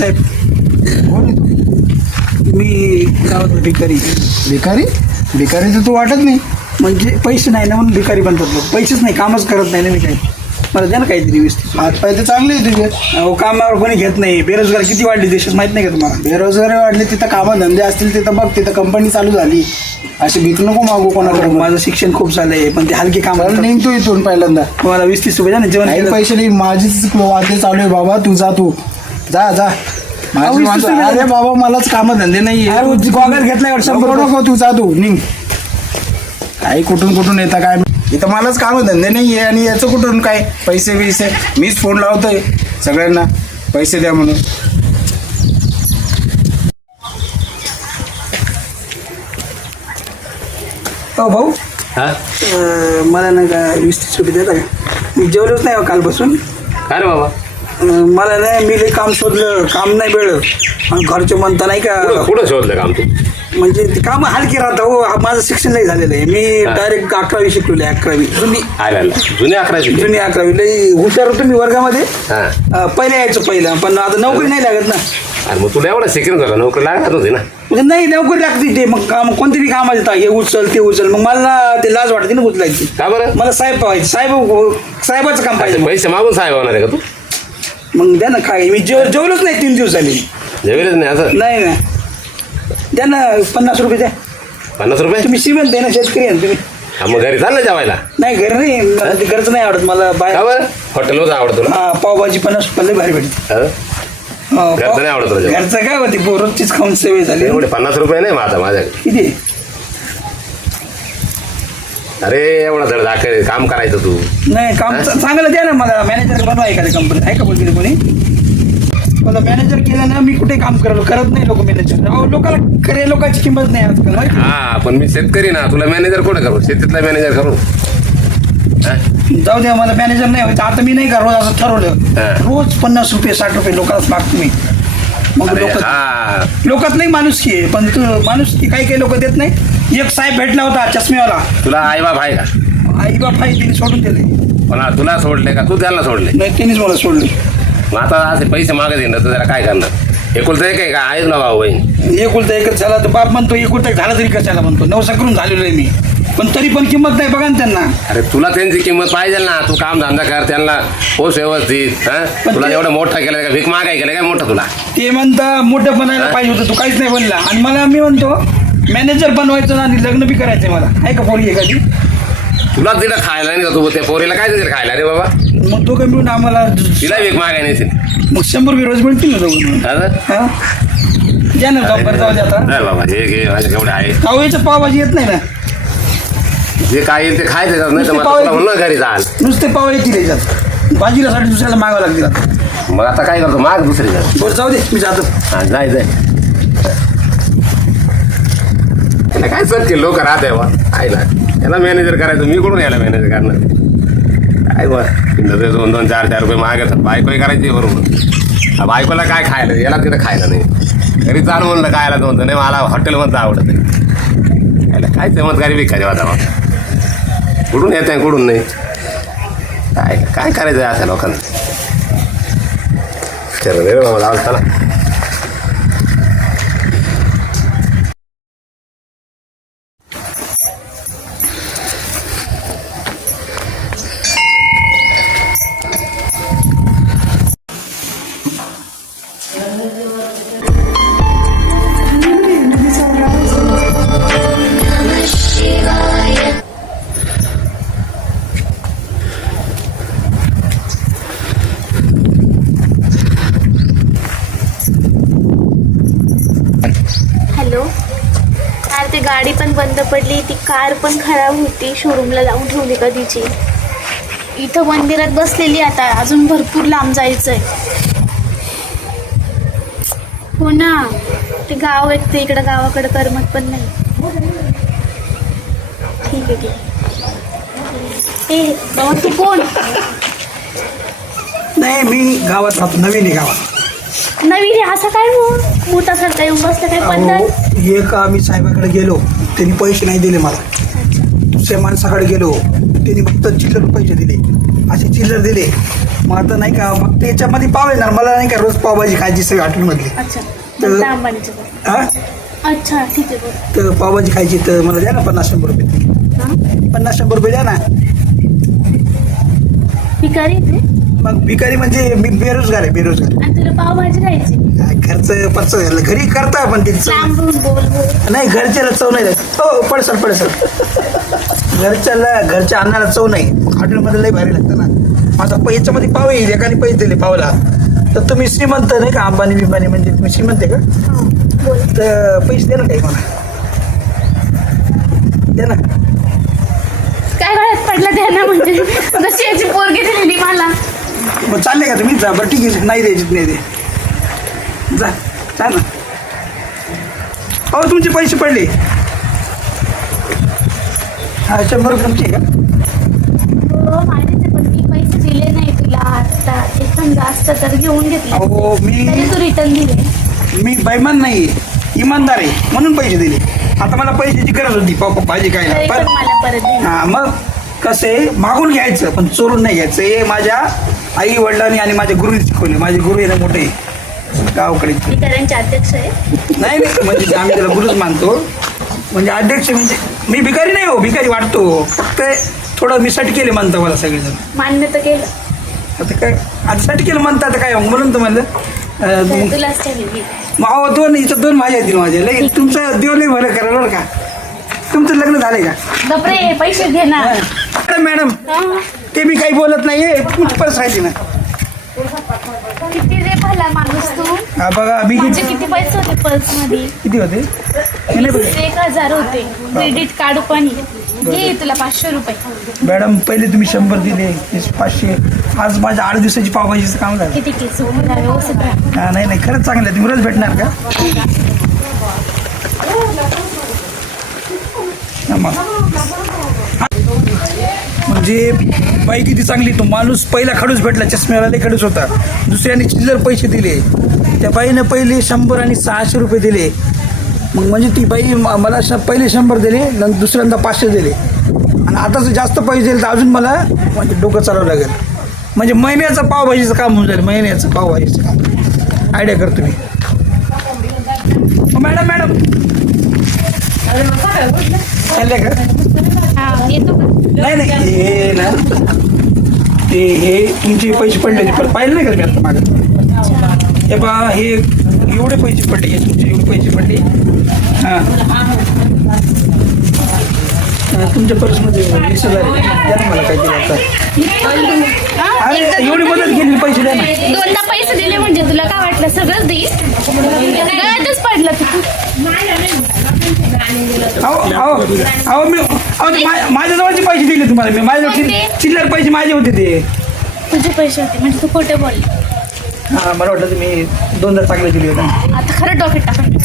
साहेब कोण आहे तू? मी गावात भिकारी. भिकारी? भिकारीचं तू वाटत नाही. म्हणजे पैसे नाही ना म्हणून भिकारी बनतात लोक. पैसेच नाही, कामच करत नाही ना मी काही. मला द्या ना काहीतरी 20-30. हातपाय तर चांगले आहे तुझे. अहो कामावर कोणी घेत नाही. बेरोजगार किती वाढली देशात माहित नाही का तुम्हाला? बेरोजगारी वाढली, तिथं कामधंदे असतील तिथं बघ, तिथं कंपनी चालू झाली. अशी भीक नको मागू कोणाकडे. माझं शिक्षण खूप झालंय पण ते हलके काम. निघतो इथून पहिल्यांदा. मला 20-30 रुपये द्या ना. जेवण काही केलं. पैसे नाही, माझीच वादे चालू आहे बाबा. तू जा, तू जा जा. अहो, माझी 20-30 रुपये. अरे बाबा मलाच कामधंदे नाही. गोगर घेतल्यावर 100 नको, तू जा, तू निघ. काही कुठून कुठून येतं काय इथं. मलाच कामधंदे नाही आहे आणि याचं कुठून काय पैसे बिसे. मीच फोन लावतोय सगळ्यांना पैसे द्या म्हणून. हो भाऊ, हा मला ना का 20-30 रुपये देता का? मी जेवलोच नाही हो कालपासून. काय रे बाबा? मला नाही, मी लई काम शोधलं, काम नाही मिळलं. आणि घरचे म्हणता नाही का, कुठं शोधलं काम तू? म्हणजे ते काम हलके राहतं हो. माझं शिक्षण नाही झालेलं आहे. मी डायरेक्ट 11वी शिकलेलो आहे. 11वी जुनी 11वी. जुनी 11वी. लई हुशार होतो मी वर्गामध्ये. हा पहिले यायचं पहिलं, पण आता नोकरी नाही लागत ना. अरे मग तुला एवढं शिकून झालं, नोकरी लागत होती ना. म्हणजे नाही, नोकरी लागते ते. मग काम कोणते बी काम येतात, हे उचल ते उचल. मग मला ते लाज वाटते ना उचलायची. का बरं? मला साहेब पाहिजे. साहेबाचं काम पाहिजे. पैसे मागून साहेब होणार आहे का तू? मग द्या ना. काय मी जेवलोच नाही 3 दिवस झाले. जेवेलच नाही असं? नाही ना. द्या ना 50 रुपये द्या. 50 रुपये? तुम्ही श्रीमंत आहे ना, शेतकरी आहे ना तुम्ही. हा, मग घरी चाल ना जेवायला. नाही घरी नाही, मला ते घरचं नाही आवडत. मला का बाहेर बरं? हॉटेलवर आवडत तुला? पावभाजी 50 रुपये लई भारी भेटते. हा? घरचं नाही आवडत तुला जेवण? घरचं काय होती, रोजचीच खाऊन सवय झाली. एवढे 50 रुपये नाही माझा माझ्याकडे. किती? अरे एवढा धड दाखल काम करायचं तू. नाही काम चांगलं द्या ना. मला मॅनेजर बनवा एखाद्या कंपनीत. आहे का बोलते कोणी? मला मॅनेजर केलं ना, मी कुठे काम करत नाही. लोक मॅनेजर. अहो लोकांना खरे लोकांची किंमत नाही आजकाल माहिती? हा पण मी शेतकरी ना, तुला मॅनेजर कुठे करू? शेतीतला मॅनेजर करू? हा? जाऊ द्या, मला मॅनेजर नाही व्हायचं. आता मी नाही का रोज असं ठरवलं, हा. रोज 50 रुपये 60 रुपये लोकांनाच मागतो मी. मग अरे लोक हा. लोकात नाही माणुसकी आहे, पण तू माणुसकी काही लोक देत नाही. एक साहेब भेटला होता चष्मेवाला. तुला आई बाप आहे का? आई बाप आहे, त्यांनी सोडून दिले. पण तुला सोडले का तू त्याला सोडले? नाही, त्यांनीच मला सोडले. मग आता असे पैसे मागत येणार तर जरा काय करणार? एकुलता एक आहे का? आहेच ना भाऊ बहीण. एकुलता एकच झाला तर बाप म्हणतो एकुलता एक झाला तरी कशाला म्हणतो. 9 करून झालेलो आहे मी, पण तरी पण किंमत नाही बघा ना त्यांना. अरे तुला त्यांची किंमत पाहिजे ना. तू काम धंदा कर, त्यांना पोस व्यवस्थित. पण तुला ते- एवढं मोठं केलं का? भीक मागाय केलं काय मोठं तुला? ते म्हणता मोठं बनायला पाहिजे होतं, तू काहीच नाही बनला. आणि मला मी म्हणतो मॅनेजर बनवायचं आणि लग्न बी करायचंय मला. आहे का पोरी एखादी? तुला तिला खायला नाही का? तू त्या पोरीला काय देतील खायला रे बाबा? मग दोघं मिळून आम्हाला तिला भीक मागाय नाही. मग 100 रुपये रोज मिळतील ना दोघं मिळून. हा द्या ना. जाऊ जाऊ दे आता. नाही बाबा, हे घे माझ्या केवढे आहे. कावळीचं पावभाजी येत नाही ना. जे काय येईल ते खायचं नाही तर नुसते मग पाव तुला म्हणलं घरी जाल. नुसते पाव येतील याच्यात. भाजीला साठी दुसऱ्याला मागावं लागतील आता. मग आता काय करतो? माग दुसरी जण. बरं जाऊ दे, मी जातो. हा जाय जाय. त्याला काय सर लोक राहते बा आईला. याला मॅनेजर करायचं, मी कुठून यायला मॅनेजर करणार? काय बा 2-2, 4-4 रुपये मागत बायकोही करायची बरोबर. बायकोला काय खायला? याला तिथं खायला नाही. घरी चालू म्हणलं खायला म्हणतो नाही, मला हॉटेलमध्ये आवडत नाही. याला काय चमत्कारी भिकारी होता बा. कुठून येत आहे कुठून नाही? काय काय करायचं आहे अशा लोकांना? चला रे बाबा, जाऊ चला. हॅलो. यार ती गाडी पण बंद पडली, ती कार पण खराब होती, शोरूमला लावून ठेवली कधीची. इथं मंदिरात बसलेली, आता अजून भरपूर लांब जायचंय. हो ना, ते गाव एक ते इकडं गावाकडे करमत पण नाही. ठीक आहे ठीक आहे. ए बाबा तू कोण? नाही, मी गावात राहतो, नवीन आहे गावात. नवीन आहे असं काय? मग भूतासारखं येऊन बसलं काय पद्धत? अहो, एक आम्ही साहेबाकडे गेलो, त्यांनी पैसे नाही दिले मला. दुसऱ्या माणसाकडे गेलो, त्यांनी फक्त चिल्लर पैसे दिले. असे चिल्लर दिले. मग आता नाही का फक्त याच्यामध्ये पाव येणार मला नाही का रोज पावभाजी खायची सगळी हॉटेलमधली. अच्छा दत्ता अंबानीचे बरं. हा अच्छा ठीक आहे बरं. तर पावभाजी खायची तर मला द्या ना 50-100 रुपये. हा 50-100 रुपये द्या ना. भिकारी आहे तू मग भिकारी म्हणजे मी बेरोजगार आहे बेरोजगार. आणि तुला पावभाजी खायची खर्च परच घरी करता पण ते चव लांबून बोल बोल. नाही घरच्याला चव नाही लागत. हो पडसर घरच्या अन्नाला चव नाही. हॉटेलमध्ये लई भारी लागतं ना. आता याच्यामध्ये पाव येईल एकाने पैसे दिले पावला तर तुम्ही श्रीमंत नाही का अंबानी बिंबानी म्हणजे तुम्ही श्रीमंत आहे का हा बोल. तर पैसे द्या ना काही मला द्या ना. काय गळ्यात पडला त्यांना म्हणजे जशी याची पोरगी दिलेली मला. मग चालले का तुम्ही जा बरं ठीक आहे नाही द्यायची नाही दे जा जा ना. हो तुमचे पैसे पडले. हा 100 रुपये तुमचे आहे का. हो माझेच आहे, पण मी पैसे दिले नाही तुला आता. एखादा असतं तर घेऊन घेतलं अहो तरी तू रिटर्न दिले. मी बैमान नाही इमानदार आहे म्हणून पैसे दिले. आता मला पैशाची गरज होती भाजी तरी काय पण मला परत दे. हा मग कसं आहे मागून घ्यायचं पण चोरून नाही घ्यायचं. हे माझ्या आई वडिलांनी आणि माझ्या गुरुने शिकवले. माझे गुरु आहे ना मोठे गावाकडे. भिकाऱ्यांचे अध्यक्ष आहे. नाही नाही म्हणजे आम्ही त्याला गुरुच मानतो. म्हणजे अध्यक्ष म्हणजे मी भिकारी नाही हो भिकारी वाटतो फक्त थोडं मी साठी केले म्हणता मला सगळेजण. मान्य तर केलं आता काय आता साठी केलं म्हणता आता काय म्हणून तर म्हणलं तर तुलाच ठेवली. अहो 2 इथं 2 माझ्या येतील माझ्या लई तुमचं देव लई भलं करा बरं का. तुमचं लग्न झालंय का गपरे पैसे घे ना. मॅडम हा. ते मी काही बोलत नाहीये तुमची पर्स राहायची ना. किती रे भला माणूस तू. हा बघा मी माझे किती पैसे होते पर्स मध्ये. किती होते. 1000 होते. क्रेडिट कार्ड पण आहे. घे तुला 500 रुपये. मॅडम पहिले तुम्ही 100 दिले 500. आज माझ्या 8 दिवसाची पावभाजीचं काम झालं. किती केस मला व्यवस्थित राहा. हा नाही खरंच चांगलं आहे. तुम्ही रोज भेटणार का हा, मग. म्हणजे बाई किती चांगली. तो माणूस पहिला खडूस भेटला चष्म्यावाला लई खडूस होता. दुसऱ्याने चिल्लर पैसे दिले. त्या बाईनं पहिले 100 आणि 600 रुपये दिले. मग म्हणजे ती बाई मला पहिले 100 दिले नंतर दुसऱ्यांदा 500 दिले आणि आता जर जास्त पैसे दिले तर अजून मला म्हणजे डोकं चालवं लागेल. म्हणजे महिन्याचं पावभाजीचं काम होऊन जाईल. महिन्याचं पावभाजीचं काम आयडिया करतो मी. मॅडम चालले का हा येतो का. नाही नाही हे ना हे तुमचे पैसे पडले ते पाहिलं नाही का मी आता मागं हे बा हे एवढे पैसे पडले हे तुमचे एवढे पैसे पडले. हां तुमच्या पर्समध्ये 20,000 आहे. द्या ना मला काहीतरी आता. अरे एवढी मदत केली पैसे द्या ना. दोनदा पैसे दिले म्हणजे तुला काय वाटलं सगळंच देईल. गळ्यातच पडलं तू. अहो मी माझ्या जवळचे पैसे दिले तुम्हाला मी. माझ्या चिल्लर पैसे माझे होते ते. तुझे पैसे होते म्हणजे तू खोटे बोलले. हां मला वाटलं तुम्ही 2दा चांगले दिले होते. आता खरं डोक्यात टाकून